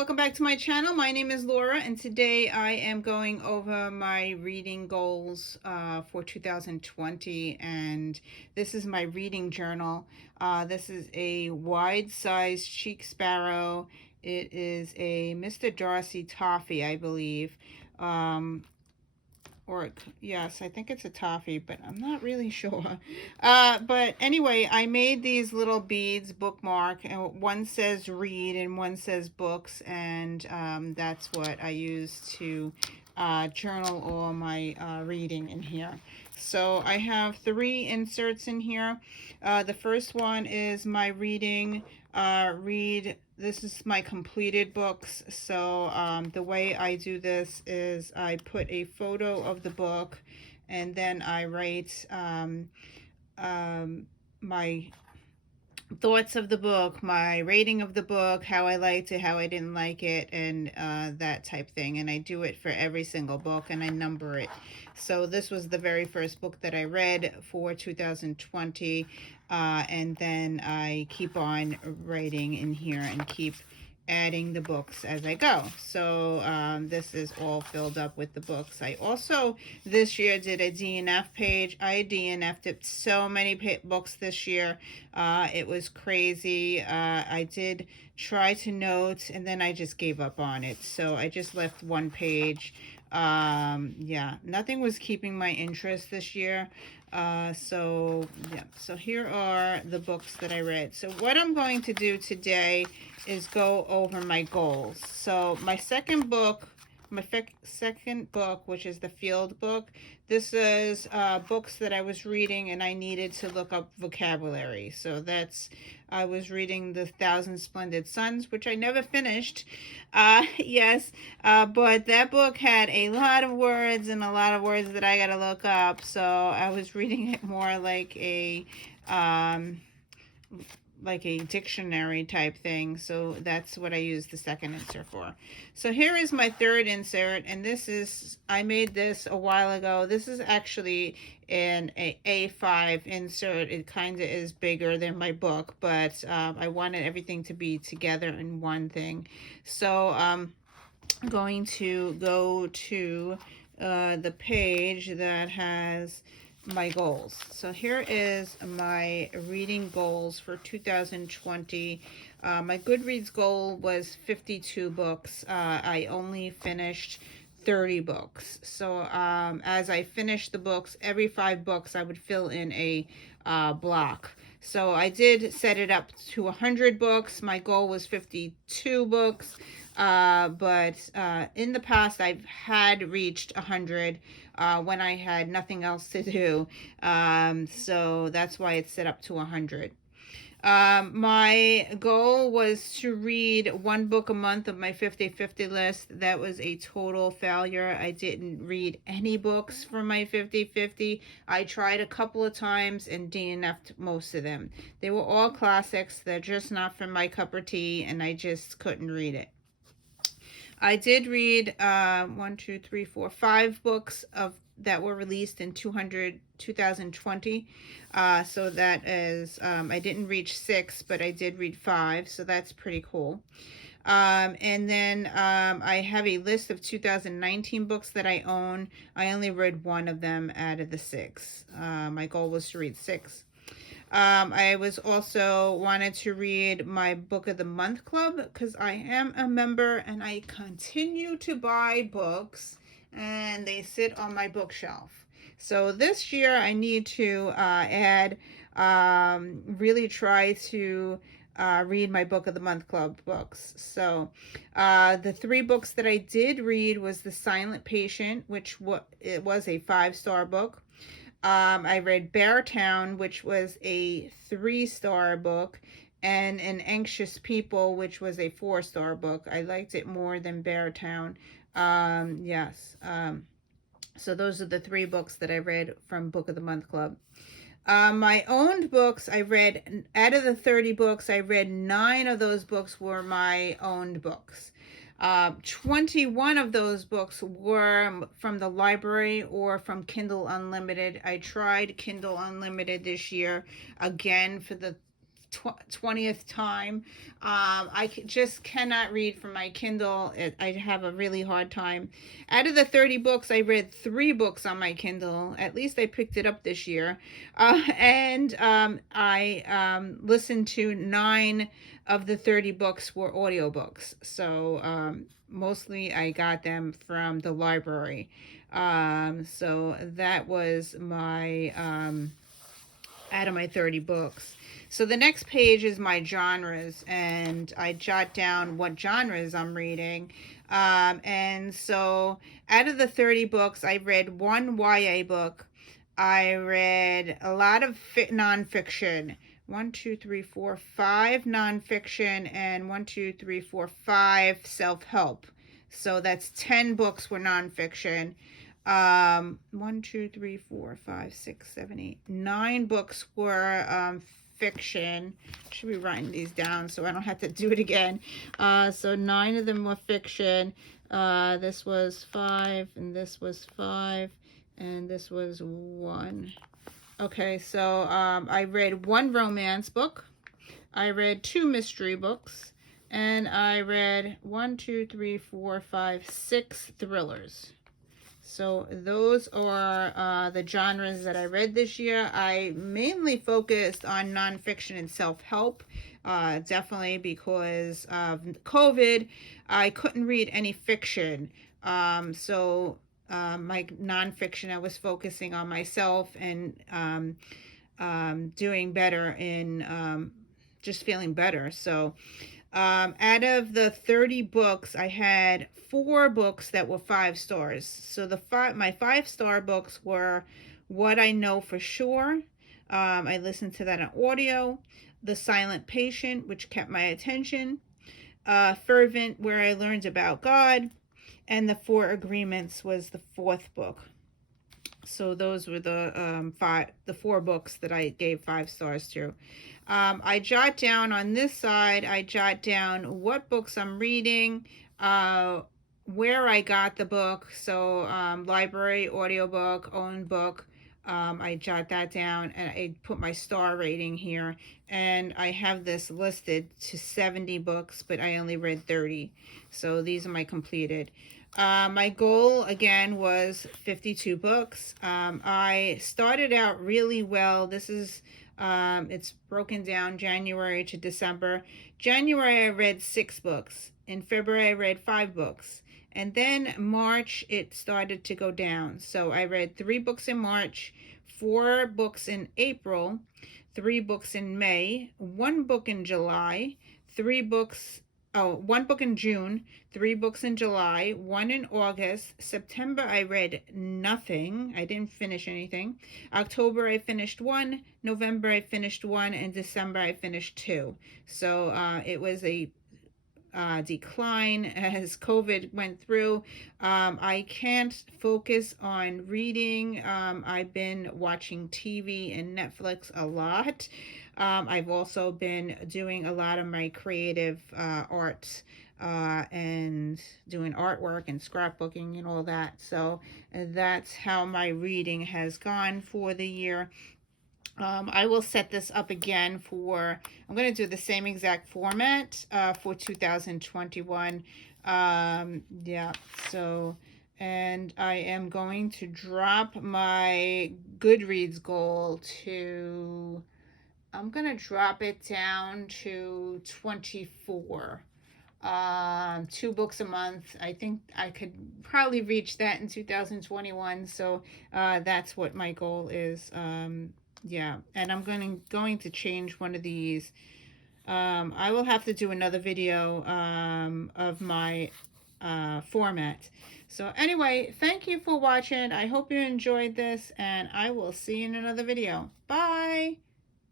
welcome back to my channel. My name is Laura, and today I am going over my reading goals for 2020, and this is my reading journal. This is a wide-sized cheek sparrow. It is a Mr. Darcy Toffee, I believe. Yes, I think it's a toffee, but I'm not really sure. But anyway, I made these little beads bookmark, and one says read and one says books, and that's what I use to journal all my reading in here. So I have 3 inserts in here. The first one is my reading. This is my completed books. So the way I do this is I put a photo of the book, and then I write my thoughts of the book, my rating of the book, how I liked it, how I didn't like it, and that type thing. And I do it for every single book, and I number it. So this was the very first book that I read for 2020, and then I keep on writing in here and keep adding the books as I go. So this is all filled up with the books. I also this year did a DNF page. I DNF'd it so many books this year. It was crazy. I did try to note, and then I just gave up on it. So I just left one page. Yeah, nothing was keeping my interest this year. So here are the books that I read. So what I'm going to do today is go over my goals. So my second book, which is the field book, this is books that I was reading and I needed to look up vocabulary. So I was reading The Thousand Splendid Suns, which I never finished. Yes, but that book had a lot of words and a lot of words that I gotta look up. So I was reading it more like a dictionary type thing. So that's what I use the second insert for. So here is my third insert, and I made this a while ago. This is actually an A5 insert. It kind of is bigger than my book, but I wanted everything to be together in one thing. So I'm going to go to the page that has my goals. So here is my reading goals for 2020. My Goodreads goal was 52 books. I only finished 30 books. So as I finished the books, every 5 books I would fill in a block. So I did set it up to 100 books. My goal was 52 books. But in the past, I've had reached 100 when I had nothing else to do. So that's why it's set up to 100. My goal was to read 1 book a month of my 50/50 list. That was a total failure. I didn't read any books for my 50/50. I tried a couple of times and DNF'd most of them. They were all classics. They're just not for my cup of tea, and I just couldn't read it. I did read 5 books that were released in 2020. So that is, I didn't reach 6, but I did read 5. So that's pretty cool. And then I have a list of 2019 books that I own. I only read 1 of them out of the 6. My goal was to read 6. I was also wanted to read my book of the month club because I am a member and I continue to buy books and they sit on my bookshelf. So this year I need to really try to read my book of the month club books. So the 3 books that I did read was The Silent Patient, which it was a 5-star book. I read Beartown, which was a 3-star book, and An Anxious People, which was a 4-star book. I liked it more than Beartown. Yes. So those are the 3 books that I read from Book of the Month Club. My owned books, I read, out of the 30 books, I read 9 of those books were my owned books. 21 of those books were from the library or from Kindle Unlimited. I tried Kindle Unlimited this year again for the 20th time. I just cannot read from my Kindle. I have a really hard time. Out of the 30 books, I read 3 books on my Kindle. At least I picked it up this year. And I listened to 9 of the 30 books were audiobooks. So mostly I got them from the library. So that was my out of my 30 books. So the next page is my genres, and I jot down what genres I'm reading. And so out of the 30 books, I read 1 YA book. I read a lot of nonfiction. 1, 2, 3, 4, 5 nonfiction, and 1, 2, 3, 4, 5 self-help. So that's 10 books were nonfiction. 1, 2, 3, 4, 5, 6, 7, 8, 9 books were fiction. Should be writing these down so I don't have to do it again. So 9 of them were fiction. This was 5, and this was 5, and this was 1. Okay, so I read 1 romance book. I read 2 mystery books, and I read 1, 2, 3, 4, 5, 6 thrillers. So those are the genres that I read this year. I mainly focused on nonfiction and self-help, definitely because of COVID. I couldn't read any fiction. So my nonfiction, I was focusing on myself and doing better in just feeling better. So out of the 30 books, I had 4 books that were 5 stars. So my 5-star books were What I Know for Sure. I listened to that on audio. The Silent Patient, which kept my attention. Fervent, where I learned about God. And The 4 Agreements was the 4th book. So those were the 4 books that I gave 5 stars to. I jot down on this side, I jot down what books I'm reading, where I got the book. So library, audiobook, own book. I jot that down, and I put my star rating here. And I have this listed to 70 books, but I only read 30. So these are my completed. My goal again was 52 books. I started out really well. This is it's broken down January to December. January I read 6 books. In February I read 5 books. And then March it started to go down. So I read 3 books in March, 4 books in April, 3 books in May, 1 book in July, 1 book in June, 3 books in July, 1 in August. September, I read nothing. I didn't finish anything. October, I finished 1. November, I finished 1. And December, I finished 2. So it was a decline as COVID went through. I can't focus on reading. I've been watching TV and Netflix a lot. I've also been doing a lot of my creative arts and doing artwork and scrapbooking and all that. So that's how my reading has gone for the year. I will set this up again I'm going to do the same exact format for 2021. Yeah, so, and I am going to drop my Goodreads goal to, I'm going to drop it down to 24. 2 books a month. I think I could probably reach that in 2021. So that's what my goal is. Yeah, and I'm going to change one of these. I will have to do another video of my format. So anyway, thank you for watching. I hope you enjoyed this, and I will see you in another video. Bye!